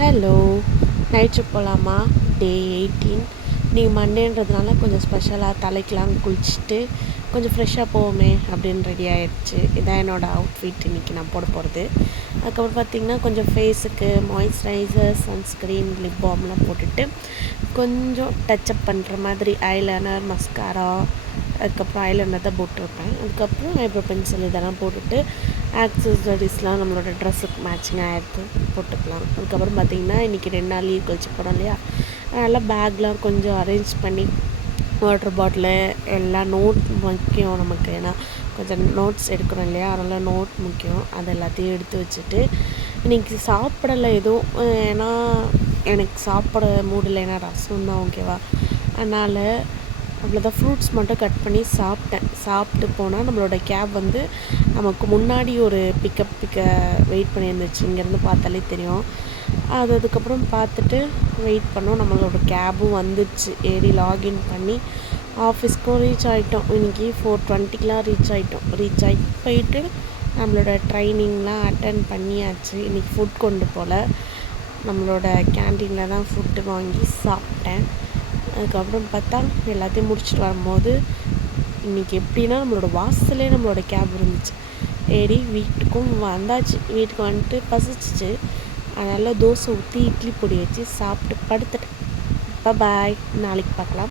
Hello, night trip போகலாமா? டே 18. நீங்கள் மண்டேன்றதுனால கொஞ்சம் ஸ்பெஷலாக தலைக்கெலாம் குளிச்சுட்டு கொஞ்சம் ஃப்ரெஷ்ஷாக போவோமே அப்படின்னு ரெடி ஆகிடுச்சு. இதான் என்னோடய அவுட்ஃபிட் இன்றைக்கி நான் போட போகிறது. அதுக்கப்புறம் பார்த்திங்கன்னா கொஞ்சம் ஃபேஸுக்கு மாய்ஸ்சரைசர், சன்ஸ்க்ரீன், லிப் பாம்லாம் போட்டுட்டு கொஞ்சம் டச்சப் பண்ணுற மாதிரி ஐலைனர், மஸ்காரா, அதுக்கப்புறம் ஐலைனர் தான் போட்டிருப்பேன். அதுக்கப்புறம் ஐப்ரோ பென்சில் இதெல்லாம் போட்டுட்டு ஆக்சஸரிஸ்லாம் நம்மளோட ட்ரெஸ்ஸுக்கு மேட்சிங்காக எடுத்து போட்டுக்கலாம். அதுக்கப்புறம் பார்த்திங்கன்னா இன்றைக்கி 2 நாள் லீவ் கழிச்சு போனோம் இல்லையா, அதனால் பேக்லாம் கொஞ்சம் அரேஞ்ச் பண்ணி வாட்டர் பாட்டிலு எல்லாம் நோட் முக்கியம் நமக்கு. ஏன்னா கொஞ்சம் நோட்ஸ் எடுக்கிறோம் இல்லையா, அதனால் நோட் முக்கியம். அது எல்லாத்தையும் எடுத்து வச்சுட்டு இன்றைக்கி சாப்பிடலை எதுவும், ஏன்னா எனக்கு சாப்பிட மூடு இல்லை. ஏன்னா ரசம் தான் ஓகேவா, அதனால் அவ்வளோதான். ஃப்ரூட்ஸ் மட்டும் கட் பண்ணி சாப்பிட்டேன். சாப்பிட்டு போனால் நம்மளோட கேப் வந்து நமக்கு முன்னாடி ஒரு பிக்க வெயிட் பண்ணியிருந்துச்சு. இங்கேருந்து பார்த்தாலே தெரியும். அதுக்கப்புறம் பார்த்துட்டு வெயிட் பண்ணோம். நம்மளோட கேபும் வந்துடுச்சு. ஏறி லாகின் பண்ணி ஆஃபீஸ்க்கும் ரீச் ஆகிட்டோம். இன்றைக்கி 4:20க்கெலாம் ரீச் ஆகி போயிட்டு நம்மளோட ட்ரைனிங்லாம் அட்டன் பண்ணியாச்சு. இன்றைக்கி ஃபுட் கொண்டு போகல, நம்மளோட கேன்டீனில் தான் ஃபுட்டு வாங்கி சாப்பிட்டேன். அதுக்கப்புறம் பார்த்தா எல்லாத்தையும் முடிச்சுட்டு வரும்போது இன்றைக்கி எப்படின்னா நம்மளோட வாசலே நம்மளோட கேப் இருந்துச்சு. ஏறி வீட்டுக்கும் வந்தாச்சு. வீட்டுக்கு வந்துட்டு பசிச்சிச்சு, அதனால் தோசை ஊற்றி இட்லி பொடி வச்சு சாப்பிட்டு படுத்துட்டேன். பாய், நாளைக்கு பார்க்கலாம்.